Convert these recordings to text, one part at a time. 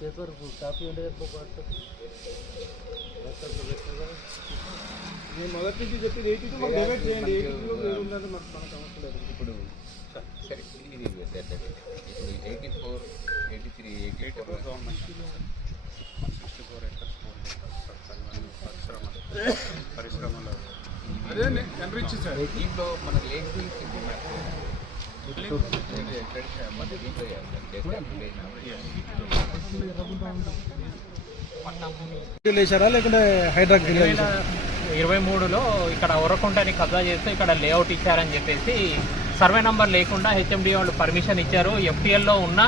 Paper copy ఉండేది నేను మొదటి నుంచి చెప్పి 82 మాకు డివైడ్ చేయండి. 82లో వేరు ఉన్నది మనకు అవసరం లేదు. ఇప్పుడు సరే ఇది ఇప్పుడు 84, 83, 84 గవర్నమెంట్ 64 ఎకర్స్ పరిశ్రమలు అదే ఎన్రిచ్ సార్. దీంట్లో మనకు లేచి మన దీంట్లో లేచారా లేకుంటే హైడ్రాక్ 2023లో ఇక్కడ ఉరకుంటని కబ్జా చేస్తే ఇక్కడ లేఅవుట్ ఇచ్చారని చెప్పేసి సర్వే నంబర్ లేకుండా హెచ్ఎండి వాళ్ళు పర్మిషన్ ఇచ్చారు. ఎఫ్టీఎల్లో ఉన్న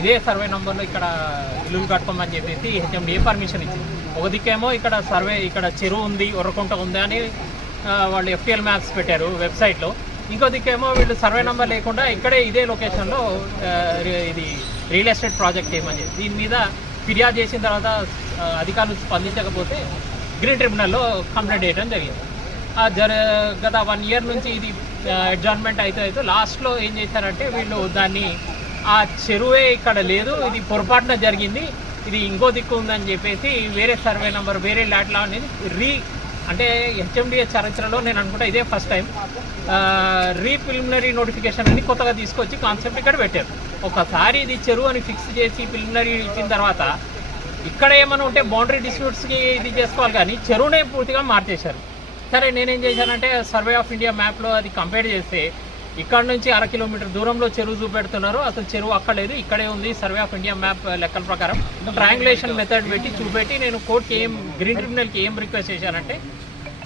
ఇదే సర్వే నంబర్లో ఇక్కడ ఇల్లులు కట్టుకోమని చెప్పేసి హెచ్ఎండి పర్మిషన్ ఇచ్చింది. ఒక దిక్కేమో ఇక్కడ ఇక్కడ చెరువు ఉంది, ఉరకుంట ఉంది అని వాళ్ళు ఎఫ్టీఎల్ మ్యాప్స్ పెట్టారు వెబ్సైట్లో. ఇంకో దిక్కేమో వీళ్ళు సర్వే నెంబర్ లేకుండా ఇక్కడే ఇదే లొకేషన్లో ఇది రియల్ ఎస్టేట్ ప్రాజెక్ట్ చేయమని చెప్పి దీని మీద ఫిర్యాదు చేసిన తర్వాత అధికారులు స్పందించకపోతే గ్రీన్ ట్రిబ్యునల్లో కంప్లైంట్ చేయడం జరిగింది. గత 1 year నుంచి ఇది అడ్జార్న్మెంట్ అయితే లాస్ట్లో ఏం చేశారంటే వీళ్ళు దాన్ని ఆ చెరువే ఇక్కడ లేదు, ఇది పొరపాటున జరిగింది, ఇది ఇంకో దిక్కు ఉందని చెప్పేసి వేరే సర్వే నెంబర్ వేరే ల్యాట్లా అనేది అంటే హెచ్ఎండిఏ చరిత్రలో నేను అనుకుంటా ఇదే ఫస్ట్ టైం ప్రిలిమినరీ నోటిఫికేషన్ అని కొత్తగా తీసుకొచ్చి కాన్సెప్ట్ ఇక్కడ పెట్టారు. ఒకసారి ఇది చెరువు అని ఫిక్స్ చేసి ప్రిలిమినరీ ఇచ్చిన తర్వాత ఇక్కడ ఏమైనా ఉంటే బౌండరీ డిస్ప్యూట్స్కి ఇది చేసుకోవాలి, కానీ చెరువునే పూర్తిగా మార్చేశారు. సరే నేనేం చేశానంటే సర్వే ఆఫ్ ఇండియా మ్యాప్లో అది కంపేర్ చేస్తే ఇక్కడ నుంచి 1/2 kilometer దూరంలో చెరువు చూపెడుతున్నారు, అసలు చెరువు అక్కడ లేదు, ఇక్కడే ఉంది. సర్వే ఆఫ్ ఇండియా మ్యాప్ లెక్కల ప్రకారం ట్రయాంగులేషన్ మెథడ్ పెట్టి చూపెట్టి నేను కోర్టుకి గ్రీన్ ట్రిబ్యునల్కి ఏం రిక్వెస్ట్ చేశానంటే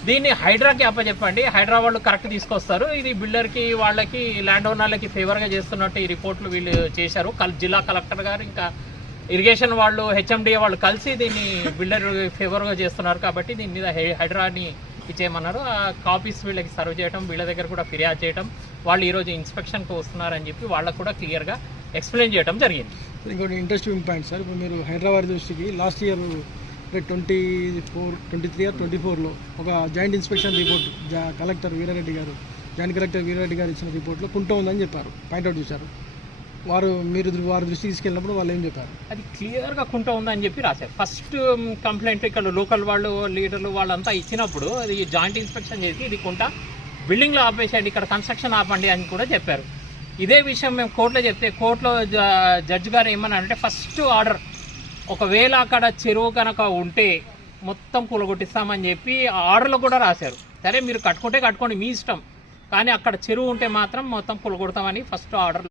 దీన్ని హైడ్రాకి అప్పచెప్పండి, హైడ్రా వాళ్ళు కరెక్ట్ తీసుకొస్తారు, ఇది బిల్డర్కి వాళ్ళకి ల్యాండ్ ఓనర్లకి ఫేవర్గా చేస్తున్నట్టు ఈ రిపోర్ట్లు వీళ్ళు చేశారు. జిల్లా కలెక్టర్ గారు ఇంకా ఇరిగేషన్ వాళ్ళు హెచ్ఎండిఏ వాళ్ళు కలిసి దీన్ని బిల్డర్ ఫేవర్గా చేస్తున్నారు కాబట్టి దీని మీద హైడ్రాని ఇచ్చేయమన్నారు. ఆ కాపీస్ వీళ్ళకి సర్వ్ చేయడం, వీళ్ళ దగ్గర కూడా ఫిర్యాదు చేయడం, వాళ్ళు ఈరోజు ఇన్స్పెక్షన్కి వస్తున్నారని చెప్పి వాళ్ళకు కూడా క్లియర్గా ఎక్స్ప్లెయిన్ చేయడం జరిగింది. ఇంకోటి ఇంట్రెస్టింగ్ పాయింట్ సార్, ఇప్పుడు మీరు హైదరాబాద్ దృష్టికి లాస్ట్ ఇయర్ 24లో ఒక joint inspection report collector Veerareddy గారు జాయింట్ కలెక్టర్ వీరారెడ్డి గారు ఇచ్చిన రిపోర్ట్లో కుంట ఉందని చెప్పారు, పాయింట్అవుట్ చేశారు. మీరు వారి దృష్టికి తీసుకెళ్ళినప్పుడు వాళ్ళు ఏం చెప్పారు? అది క్లియర్గా కుంట ఉందని చెప్పి రాశారు. ఫస్ట్ కంప్లైంట్ ఇక్కడ లోకల్ వాళ్ళు లీడర్లు వాళ్ళంతా ఇచ్చినప్పుడు అది జాయింట్ ఇన్స్పెక్షన్ చేసి ఇది కుంట బిల్డింగ్లో ఆపేసేయండి, ఇక్కడ కన్స్ట్రక్షన్ ఆపండి అని కూడా చెప్పారు. ఇదే విషయం మేము కోర్టులో చెప్తే కోర్టులో జడ్జి గారు ఏమన్నారంటే ఫస్ట్ ఆర్డర్, ఒకవేళ అక్కడ చెరువు కనుక ఉంటే మొత్తం కూలగొట్టిస్తామని చెప్పి ఆర్డర్లో కూడా రాశారు. సరే మీరు కట్టుకుంటే కట్టుకోండి మీ ఇష్టం, కానీ అక్కడ చెరువు ఉంటే మాత్రం మొత్తం కూలగొడతామని ఫస్ట్ ఆర్డర్